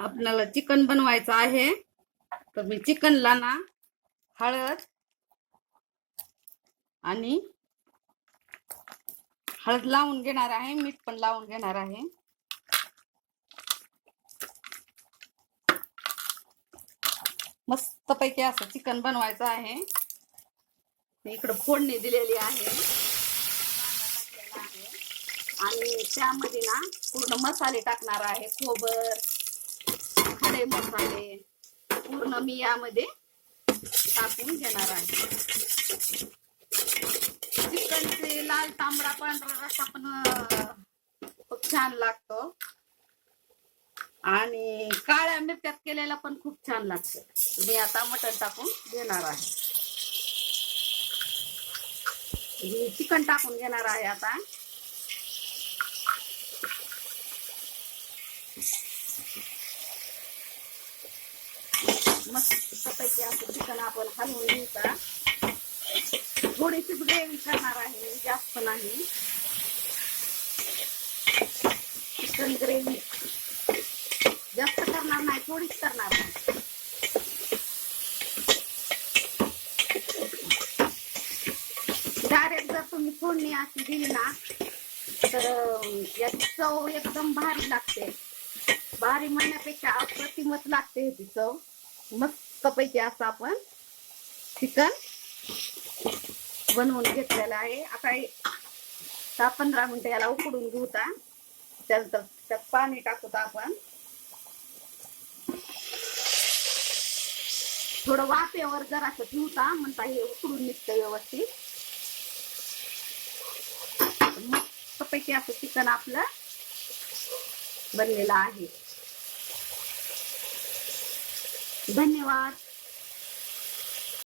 आपल्याला चिकन बनवायचं आहे. तर मी चिकनला ना हळद आणि हळद लावून घेणार आहे, मीठ पण लावून घेणार आहे. मस्तपैकी असं चिकन बनवायचं आहे. मी इकडं फोडणी दिलेली आहे आणि त्यामध्ये ना पूर्ण मसाले टाकणार आहे. खोबर, खडे मसाले पूर्ण मी यामध्ये टाकून घेणार आहे. चिकनचे लाल तांबडा पांढरा रस्सा पण खूप छान लागतो आणि काळ्या मिरच्यात केलेला पण खूप छान लागतं. मी आता मटण टाकून घेणार आहे. चिकन टाकून घेणार आहे आता. मस्तपैकी असं चिकन आपण हलवून घ्यायचा. थोडीशी ग्रेव्ही करणार आहे, जास्त नाही. चिकन ग्रेव्ही जास्त करणार नाही, थोडीच करणार नाही. डायरेक्ट जर तुम्ही फोडणी अशी दिली ना तर याची चव एकदम भारी लागते. भारी म्हणण्यापेक्षा अप्रतिमच लागते याची चव. मस्तपैकी असं आपण चिकन बनवून घेतलेलं आहे. आता 10-15 मिनिटं याला उकडून घेऊता. त्यानंतर त्यात पाणी टाकूता आपण. थोडं वाफेवर जरासं ठेवता म्हणता हे उकडून निघतं व्यवस्थित. मस्तपैकी असं चिकन आपलं बनलेलं आहे. धन्यवाद.